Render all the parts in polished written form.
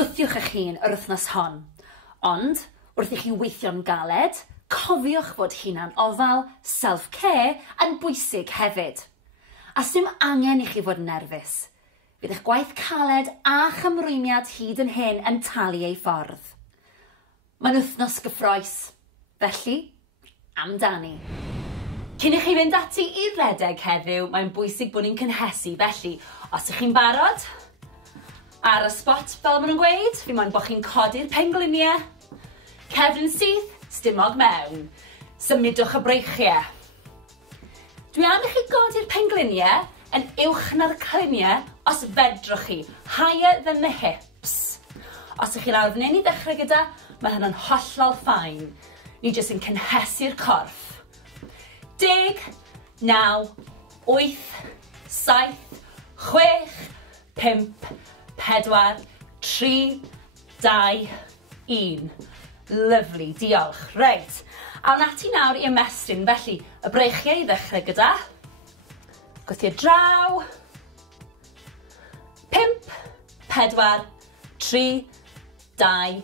gwthiwch eich hun yr wythnos hon. Ond, wrth i chi weithio'n galed, cofiwch fod hunan ofal, self-care yn bwysig hefyd. A dim angen i chi fod yn nerfus. Bydd eich gwaith caled a chymrwymiad hyd yn hyn yn talu ei ffordd. Mae'n wythnos gyffroes, felly amdani. Cyn i chi fynd ati i'r redeg heddiw, mae'n bwysig bod ni'n cynhesu, felly os ych chi'n barod, ar y spot fel maen nhw'n gweud, fi moyn bod chi'n codi'r pengliniau, cefn syth, stumog mewn, symudwch y breichiau. Dwi am i chi godi'r pengliniau yn uwch na'r cliniau os fedrwch chi, higher than the hips. Os ych chi lawr fan hyn i ddechrau gyda, mae hynny'n hollol ffain. Ni jyst yn cynhesu'r corff. 10, 9, 8, 7, 6, 5, 4, 3, 2, 1. Lyfli, diolch. Reit. Awn ati nawr i ymestyn, felly y breichiau i ddechrau gyda. Gwthio draw. 5, 4, 3, 2,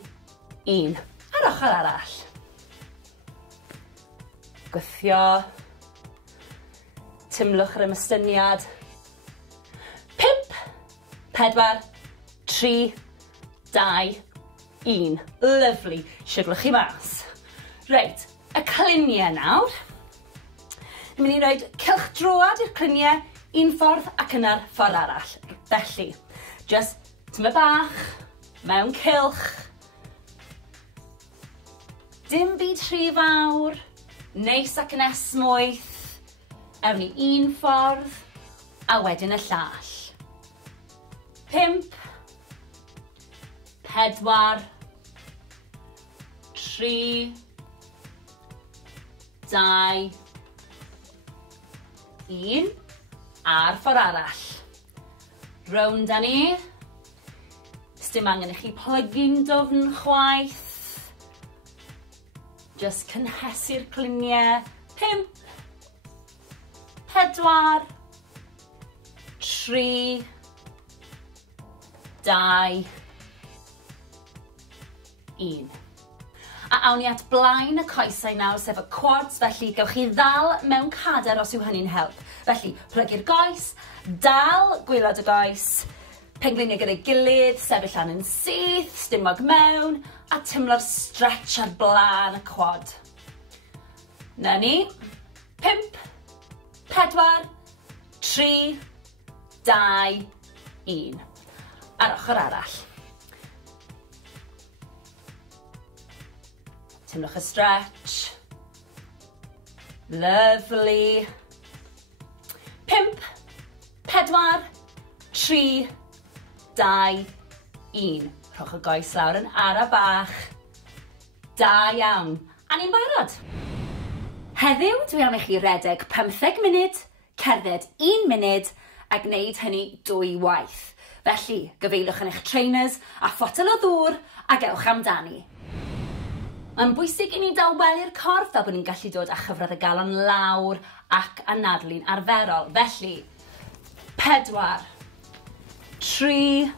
1. Ar ochr arall. Gwthio. Tymlwch yr ymystyniad. 5, 4, 3, 2, 1. Lyfli. Siglwch chi mas. Reit, y cliniau nawr. Ni'n mynd i roed cylchdroad i'r cliniau un ffordd ac yna'r ffordd arall. Felly, just tyma bach, mewn cylch. Dim byd rhy fawr, neis ac yn esmwyth. Ewn ni un ffordd, a wedyn y llall. 5, 4, 3, 2, 1, a'r ffordd arall. Rownd â ni. Dim angen i chi plygu'n dofn chwaith. Just cynhesu'r cliniau. 5, 4, 3, 2, 1. A awn ni at blaen y coesau nawr, sef y quads, felly gewch chi ddal mewn cader os yw hynny'n help. Felly, plygu'r goes, dal gwylod y goes, pengliniau gyda'i gilydd, sefyll lan yn syth, stumog mewn, a tymlo'r stretch ar blaen y quad. Na ni. 5, 4, 3, 2, 1. Ar ochr arall. Tymlwch y stretch. Lovely. 5, 4, 3, 2, 1. Rhowch y goes lawr yn ara bach. Da iawn. A ni'n barod. Heddiw, dwi am i chi redeg 15 munud, cerdded 1 munud, a gwneud hynny 2 waith. Felly, gyfeilwch yn eich trainers a photel o ddŵr a gewch amdani. Mae'n bwysig i ni daweli'r corff fel bod ni'n gallu dod â chyfradd y galon lawr ac anadlu'n arferol. Felly, 4, 3,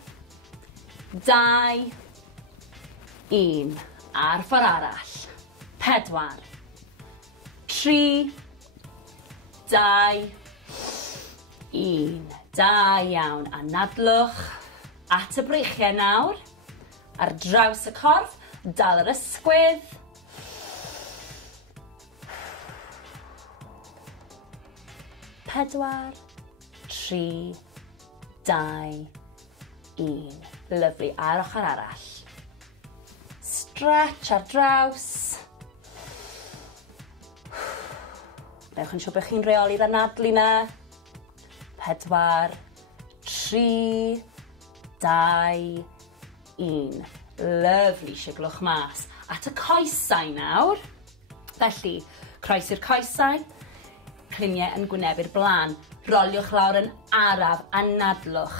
2, 1. A'r ffordd arall. 4, 3, 2, 1. Da iawn. Anadlwch at y breichiau nawr. Ar draws y corff, dal yr ysgwydd. 4, 3, 2, 1. Lyfli. Ar ochr arall. Stretch ar draws. Newch yn siŵr bod chi'n reoli'r anadlu na. 4, 3, 2, 1. Lyfli, siglwch mas. At y coesau nawr. Felly, croes i'r coesau. Cliniau yn gwynebu'r blaen. Roliwch lawr yn araf, anadlwch.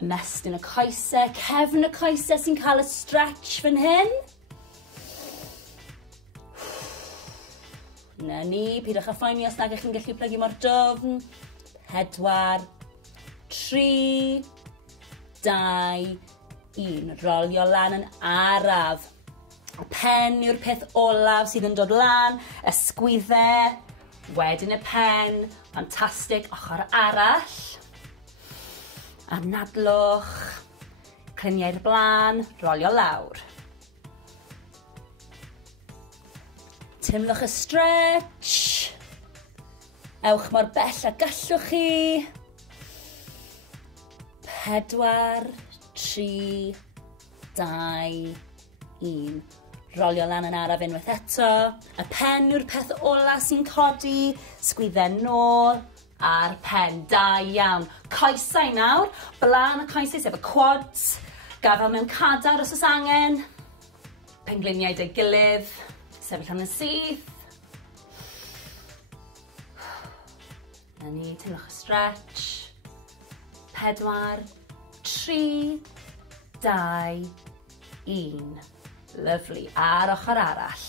Ymestyn y coesau, cefn y coesau sy'n cael y stretch fan hyn. Na ni, pidwch â phoeni os nag ych chi'n gallu plygu mor dofn. 4, 3, 2, 1. Rolio lan yn araf. Y pen yw'r peth olaf sydd yn dod lan, ysgwyddau, wedyn y pen, ffantastig, ochr arall. Anadlwch, cliniau'r blaen, rolio lawr. Timlwch y stretch. Ewch mor bell a gallwch chi. 4, 3, 2, 1. Rolio lan yn araf unwaith eto. Y pen yw'r peth ola sy'n codi. Sgwyddau nôl a'r pen. Da iawn. Coesau nawr. Blaen y coesau sef y quads. Gafel mewn cadar os oes angen. Pengliniau dy gilydd. Sefyll am y syth. Na ni, timlwch y stretch. 4, 3, 2, 1. Lyfli. A'r ochr arall.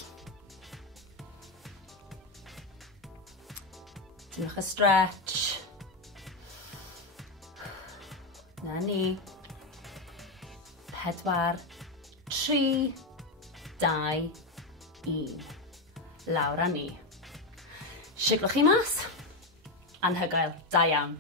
Timlwch y stretch. Na ni. 4, 3, 2, 1. Lawr â ni. Siglwch chi mas. Anhygoel. Da iawn.